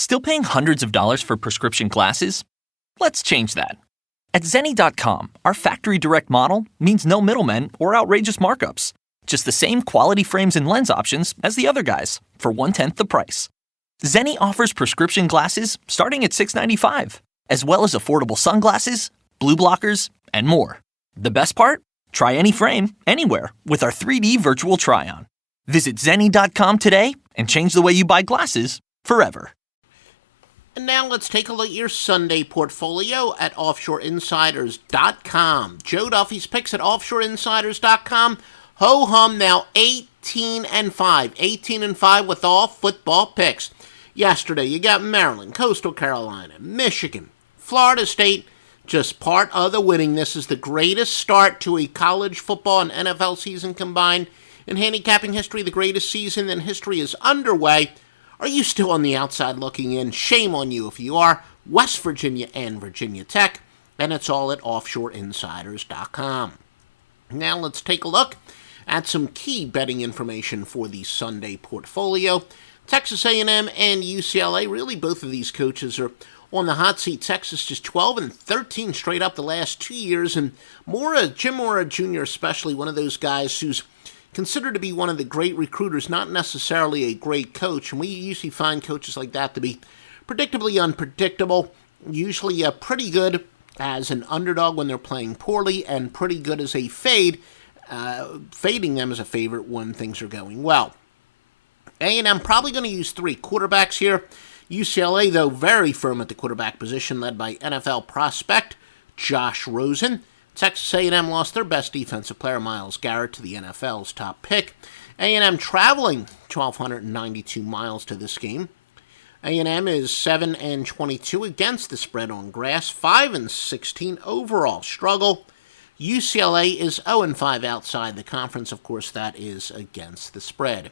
Still paying hundreds of dollars for prescription glasses? Let's change that. At Zenni.com, our factory direct model means no middlemen or outrageous markups. Just the same quality frames and lens options as the other guys for 1/10 the price. Zenni offers prescription glasses starting at $6.95, as well as affordable sunglasses, blue blockers, and more. The best part? Try any frame, anywhere, with our 3D virtual try-on. Visit Zenni.com today and change the way you buy glasses forever. And now let's take a look at your Sunday portfolio at offshoreinsiders.com. Joe Duffy's picks at offshoreinsiders.com. Ho-hum now 18-5. 18-5 with all football picks. Yesterday, you got Maryland, Coastal Carolina, Michigan, Florida State, just part of the winning. This is the greatest start to a college football and NFL season combined. In handicapping history, the greatest season in history is underway. Are you still on the outside looking in? Shame on you if you are. West Virginia and Virginia Tech, and it's all at offshoreinsiders.com. Now let's take a look at some key betting information for the Sunday portfolio. Texas A&M and UCLA, really both of these coaches are on the hot seat. Texas just 12-13 straight up the last 2 years, and Jim Mora Jr. especially, one of those guys who's considered to be one of the great recruiters, not necessarily a great coach. And we usually find coaches like that to be predictably unpredictable, usually pretty good as an underdog when they're playing poorly, and pretty good as a fade, fading them as a favorite when things are going well. A&M probably going to use 3 quarterbacks here. UCLA, though, very firm at the quarterback position, led by NFL prospect Josh Rosen. Texas A&M lost their best defensive player, Myles Garrett, to the NFL's top pick. A&M traveling 1,292 miles to this game. A&M is 7-22 against the spread on grass, 5-16 overall struggle. UCLA is 0-5 outside the conference. Of course, that is against the spread.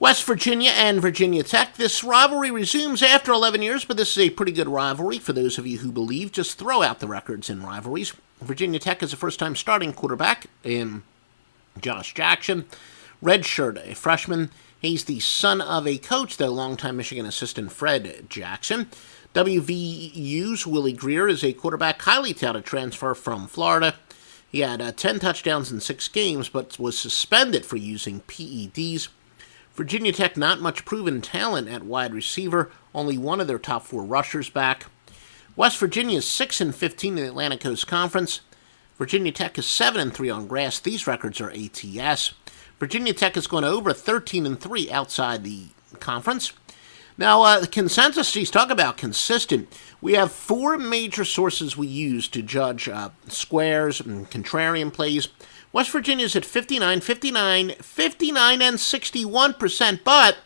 West Virginia and Virginia Tech. This rivalry resumes after 11 years, but this is a pretty good rivalry for those of you who believe. Just throw out the records in rivalries. Virginia Tech is a first-time starting quarterback in Josh Jackson. Redshirt, a freshman. He's the son of a coach, though, longtime Michigan assistant Fred Jackson. WVU's Willie Greer is a quarterback, highly touted transfer from Florida. He had 10 touchdowns in 6 games, but was suspended for using PEDs. Virginia Tech, not much proven talent at wide receiver, only one of their top 4 rushers back. West Virginia is 6-15 in the Atlantic Coast Conference. Virginia Tech is 7-3 on grass. These records are ATS. Virginia Tech is going over 13-3 outside the conference. Now, the consensus, she's talking about consistent. We have 4 major sources we use to judge squares and contrarian plays. West Virginia's at 59, 59, 59, and 61%, but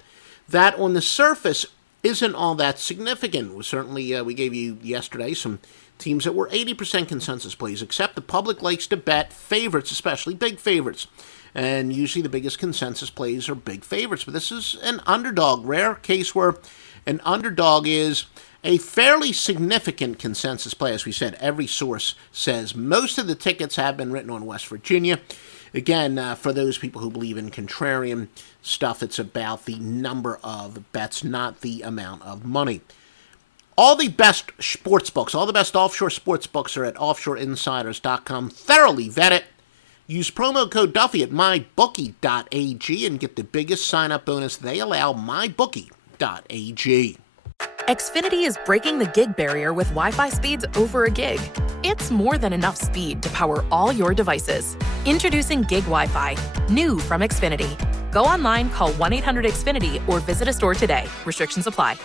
that on the surface isn't all that significant. Certainly, we gave you yesterday some teams that were 80% consensus plays, except the public likes to bet favorites, especially big favorites. And usually the biggest consensus plays are big favorites, but this is an underdog, rare case where an underdog is a fairly significant consensus play. As we said, every source says most of the tickets have been written on West Virginia. Again, for those people who believe in contrarian stuff, it's about the number of bets, not the amount of money. All the best sports books, all the best offshore sports books are at offshoreinsiders.com. Thoroughly vet it. Use promo code Duffy at mybookie.ag and get the biggest sign-up bonus they allow, mybookie.ag. Xfinity is breaking the gig barrier with Wi-Fi speeds over a gig. It's more than enough speed to power all your devices. Introducing Gig Wi-Fi, new from Xfinity. Go online, call 1-800-XFINITY, or visit a store today. Restrictions apply.